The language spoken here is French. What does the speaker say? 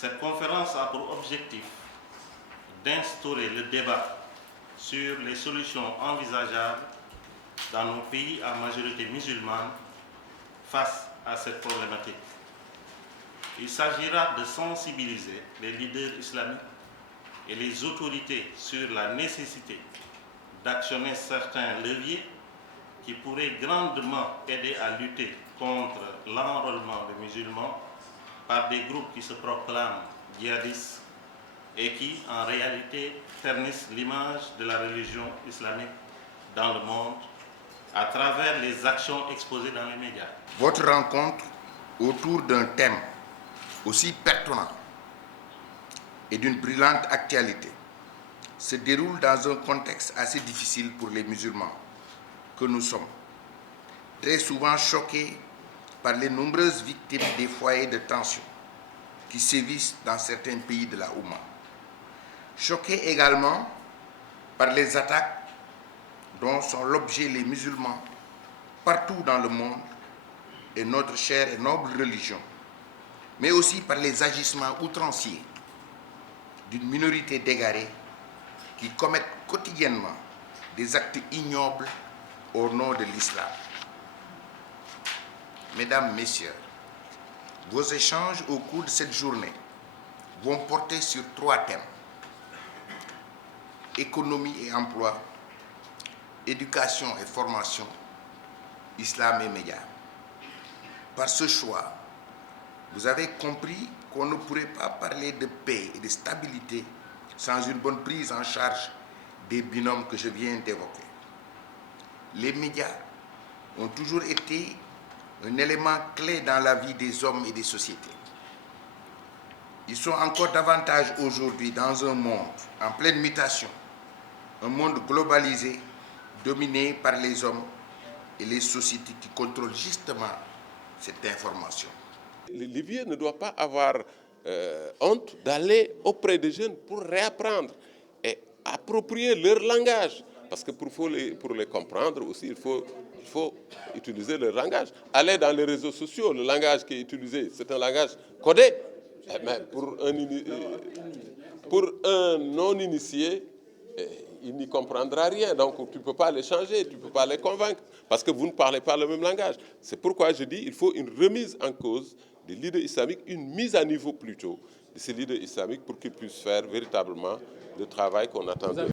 Cette conférence a pour objectif d'instaurer le débat sur les solutions envisageables dans nos pays à majorité musulmane face à cette problématique. Il s'agira de sensibiliser les leaders islamiques et les autorités sur la nécessité d'actionner certains leviers qui pourraient grandement aider à lutter contre l'enrôlement des musulmans par des groupes qui se proclament djihadistes et qui, en réalité, ternissent l'image de la religion islamique dans le monde à travers les actions exposées dans les médias. Votre rencontre autour d'un thème aussi pertinent et d'une brillante actualité se déroule dans un contexte assez difficile pour les musulmans que nous sommes, très souvent choqués par les nombreuses victimes des foyers de tension qui sévissent dans certains pays de la Oumma. Choqués également par les attaques dont sont l'objet les musulmans partout dans le monde et notre chère et noble religion, mais aussi par les agissements outranciers d'une minorité d'égarés qui commettent quotidiennement des actes ignobles au nom de l'islam. Mesdames, Messieurs, vos échanges au cours de cette journée vont porter sur 3 thèmes: économie et emploi, éducation et formation, islam et médias. Par ce choix, vous avez compris qu'on ne pourrait pas parler de paix et de stabilité sans une bonne prise en charge des binômes que je viens d'évoquer. Les médias ont toujours été un élément clé dans la vie des hommes et des sociétés. Ils sont encore davantage aujourd'hui dans un monde en pleine mutation, un monde globalisé, dominé par les hommes et les sociétés qui contrôlent justement cette information. Les vieux ne doivent pas avoir honte d'aller auprès des jeunes pour réapprendre et approprier leur langage. Parce que pour les comprendre aussi, il faut utiliser leur langage. Aller dans les réseaux sociaux, le langage qui est utilisé, c'est un langage codé. Mais pour un non-initié, il n'y comprendra rien. Donc tu ne peux pas les changer, tu ne peux pas les convaincre, parce que vous ne parlez pas le même langage. C'est pourquoi je dis qu'il faut une remise en cause des leaders islamiques, une mise à niveau plutôt de ces leaders islamiques pour qu'ils puissent faire véritablement le travail qu'on attend d'eux.